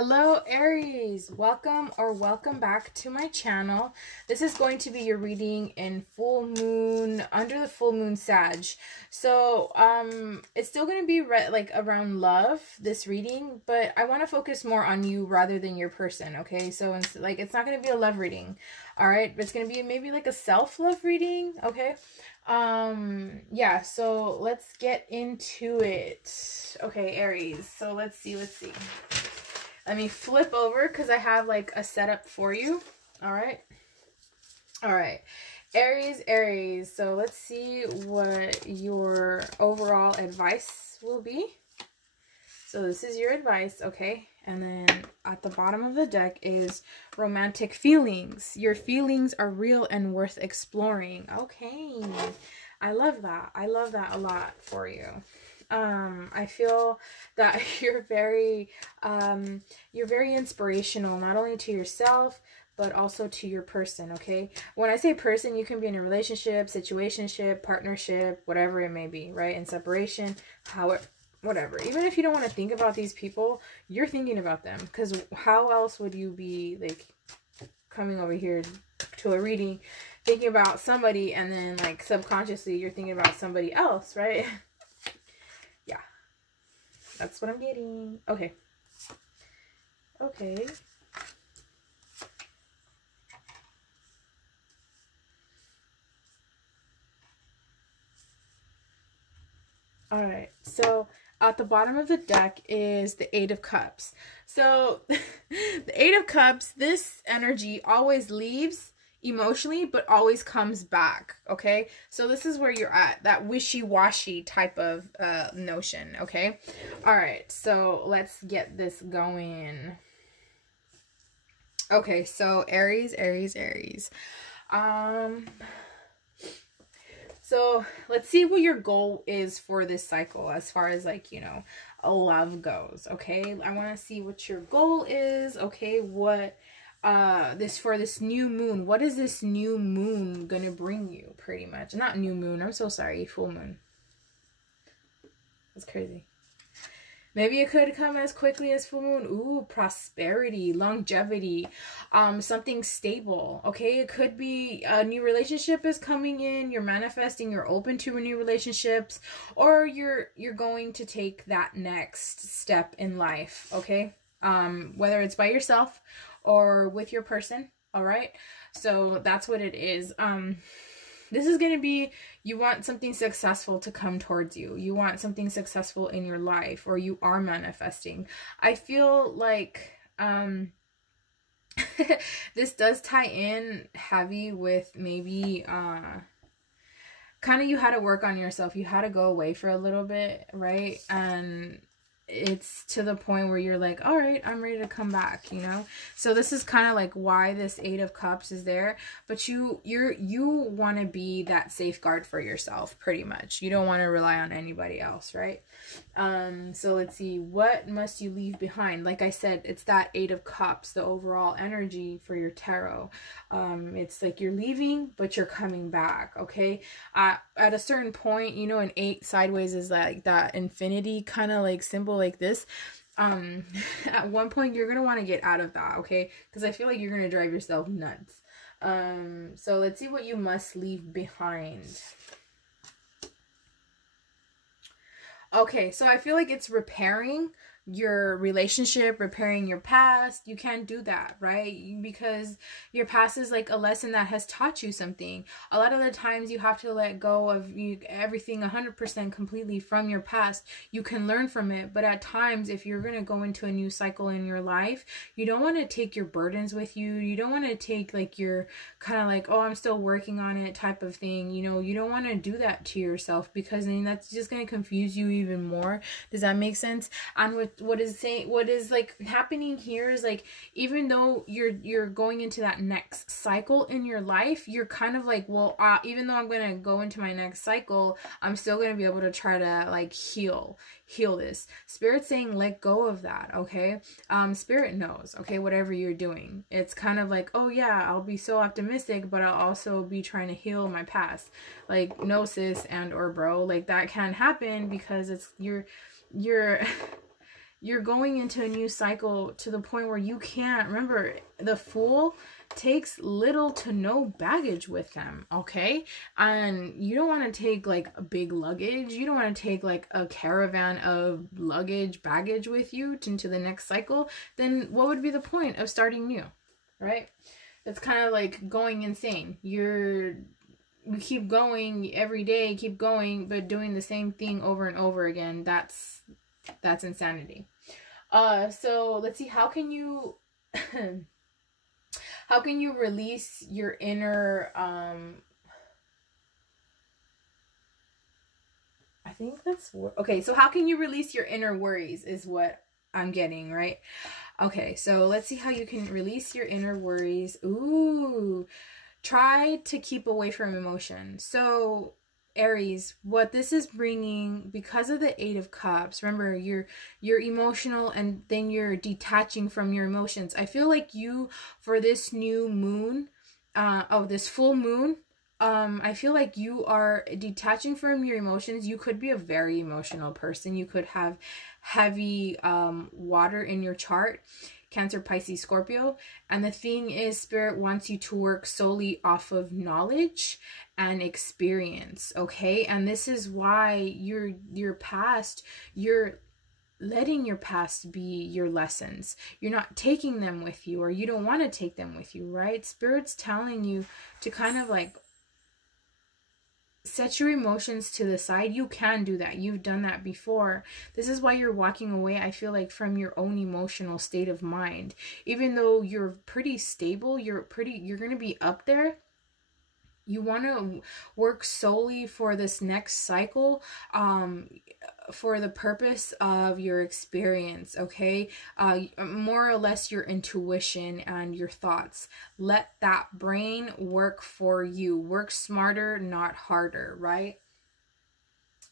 Hello Aries, welcome back to my channel. This is going to be your reading in full moon, under the full moon Sag. So it's still going to be like around love, this reading, but I want to focus more on you rather than your person. Okay, so it's not going to be a love reading. All right, it's going to be maybe like a self-love reading. Okay, yeah, so let's get into it. Okay, Aries, so let's see. Let me flip over because I have like a setup for you. All right. Aries. So let's see what your overall advice will be. So this is your advice, okay? And then at the bottom of the deck is romantic feelings. Your feelings are real and worth exploring. Okay. I love that. I love that a lot for you. I feel that you're very inspirational, not only to yourself, but also to your person, okay? When I say person, you can be in a relationship, situationship, partnership, whatever it may be, right? In separation, however, whatever. Even if you don't want to think about these people, you're thinking about them, because how else would you be, like, coming over here to a reading, thinking about somebody, and then, like, subconsciously, you're thinking about somebody else, right? That's what I'm getting. Okay. All right. So at the bottom of the deck is the Eight of Cups. So the Eight of Cups, this energy always leaves emotionally, but always comes back. Okay, so this is where you're at, that wishy-washy type of notion. Okay, all right, so let's get this going. Okay, so Aries. So let's see what your goal is for this cycle as far as, like, you know, a love goes. Okay, I want to see what your goal is. Okay, what for this new moon, what is this new moon gonna bring you? Pretty much, not new moon, I'm so sorry, full moon. That's crazy. Maybe it could come as quickly as full moon. Ooh, prosperity, longevity, something stable. Okay, it could be a new relationship is coming in, you're manifesting, you're open to new relationships, or you're going to take that next step in life. Okay, whether it's by yourself or with your person. All right, so that's what it is. This is going to be, you want something successful to come towards you. You want something successful in your life, or you are manifesting. I feel like this does tie in heavy with maybe kind of, you had to work on yourself. You had to go away for a little bit, right? And it's to the point where you're like, all right, I'm ready to come back, you know? So this is kind of like why this Eight of Cups is there. But you want to be that safeguard for yourself, pretty much. You don't want to rely on anybody else, right? So let's see, what must you leave behind? Like I said, it's that Eight of Cups, the overall energy for your tarot. It's like you're leaving, but you're coming back, okay? At a certain point, you know, an 8 sideways is like that infinity kind of like symbol, like this. At one point you're gonna want to get out of that, okay? Because I feel like you're gonna drive yourself nuts. So let's see what you must leave behind. Okay, so I feel like it's repairing your relationship, repairing your past. You can't do that, right? Because your past is like a lesson that has taught you something. A lot of the times you have to let go of everything 100% completely from your past. You can learn from it, but at times, if you're going to go into a new cycle in your life, you don't want to take your burdens with you. You don't want to take like your kind of like, oh, I'm still working on it type of thing. You know, you don't want to do that to yourself, because then that's just going to confuse you even more. Does that make sense? And with what is like happening here is, like, even though you're going into that next cycle in your life, you're kind of like, well, even though I'm going to go into my next cycle, I'm still going to be able to try to like heal this. Spirit's saying let go of that, okay? Spirit knows, okay, whatever you're doing. It's kind of like, oh yeah, I'll be so optimistic, but I'll also be trying to heal my past. Like, no sis and or bro, like that can happen, because it's you're you're going into a new cycle to the point where you can't, remember, the Fool takes little to no baggage with them, okay? And you don't want to take like a big luggage. You don't want to take like a caravan of baggage with you into the next cycle. Then what would be the point of starting new, right? It's kind of like going insane. You keep going every day, keep going, but doing the same thing over and over again. That's insanity. So let's see, how can you how can you release your inner I think that's okay, so how can you release your inner worries is what I'm getting, right? Okay, so let's see how you can release your inner worries. Ooh, try to keep away from emotion. So Aries, what this is bringing, because of the 8 of Cups, remember, you're emotional and then you're detaching from your emotions. I feel like you, for this new moon, this full moon, I feel like you are detaching from your emotions. You could be a very emotional person. You could have heavy water in your chart. Cancer, Pisces, Scorpio. And the thing is, Spirit wants you to work solely off of knowledge and experience, okay? And this is why your past, you're letting your past be your lessons. You're not taking them with you, or you don't want to take them with you, right? Spirit's telling you to kind of like set your emotions to the side. You can do that. You've done that before. This is why you're walking away, I feel like, from your own emotional state of mind. Even though you're pretty stable, you're going to be up there. You want to work solely for this next cycle, for the purpose of your experience, okay? More or less your intuition and your thoughts. Let that brain work for you. Work smarter, not harder, right?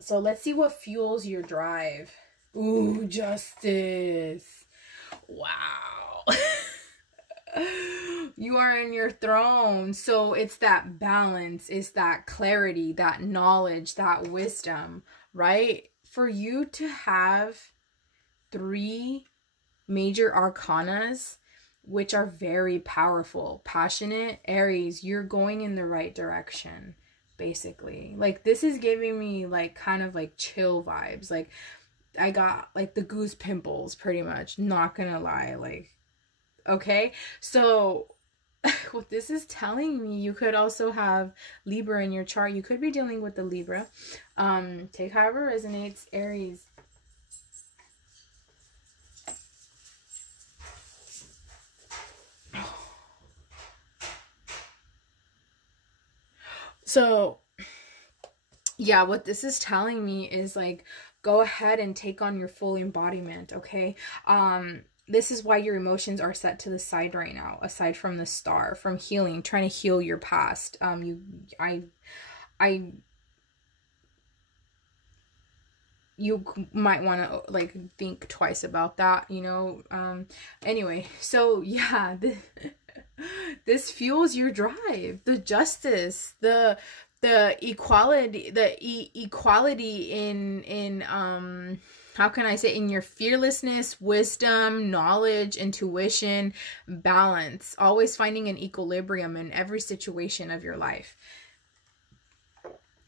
So let's see what fuels your drive. Ooh, Justice. Wow. You are in your throne. So it's that balance, it's that clarity, that knowledge, that wisdom, right? For you to have 3 major arcanas, which are very powerful, passionate, Aries, you're going in the right direction, basically. Like, this is giving me like kind of like chill vibes. Like, I got like the goose pimples, pretty much, not gonna lie. Like, okay, so what this is telling me, you could also have Libra in your chart. You could be dealing with the Libra. Take however resonates, Aries. So yeah, what this is telling me is like, go ahead and take on your full embodiment, okay? This is why your emotions are set to the side right now, aside from the Star, from healing, trying to heal your past. You might want to like think twice about that, you know. Anyway, so yeah, this fuels your drive. The Justice, the equality, equality in how can I say, in your fearlessness, wisdom, knowledge, intuition, balance, always finding an equilibrium in every situation of your life.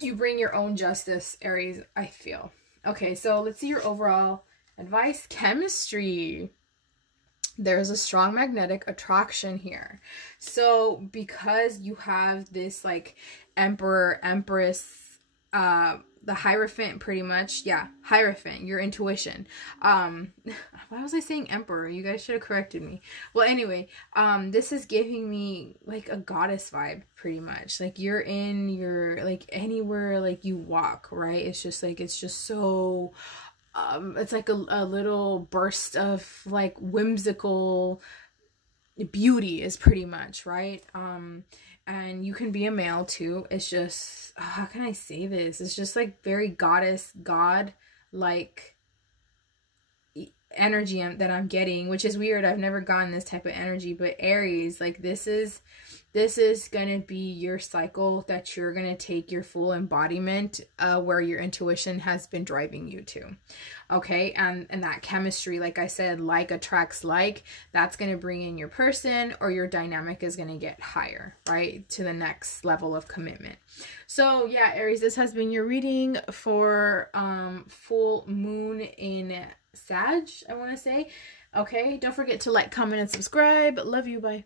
You bring your own justice, Aries, I feel. Okay, so let's see your overall advice. Chemistry. There's a strong magnetic attraction here. So because you have this like Emperor, Empress, the Hierophant, pretty much. Yeah, Hierophant, your intuition. Why was I saying Emperor? You guys should have corrected me. Well, anyway, this is giving me like a goddess vibe, pretty much. Like, you're in your, like, anywhere like you walk, right? It's just like, it's just so it's like a little burst of like whimsical beauty is pretty much, right? And you can be a male too. It's just, how can I say this? It's just like very goddess, god like energy that I'm getting, which is weird. I've never gotten this type of energy, but Aries, like, this is this is going to be your cycle that you're going to take your full embodiment where your intuition has been driving you to. Okay, and that chemistry, like I said, like attracts like, that's going to bring in your person, or your dynamic is going to get higher, right, to the next level of commitment. So yeah, Aries, this has been your reading for full moon in Sag, I want to say. Okay, don't forget to like, comment, and subscribe. Love you, bye.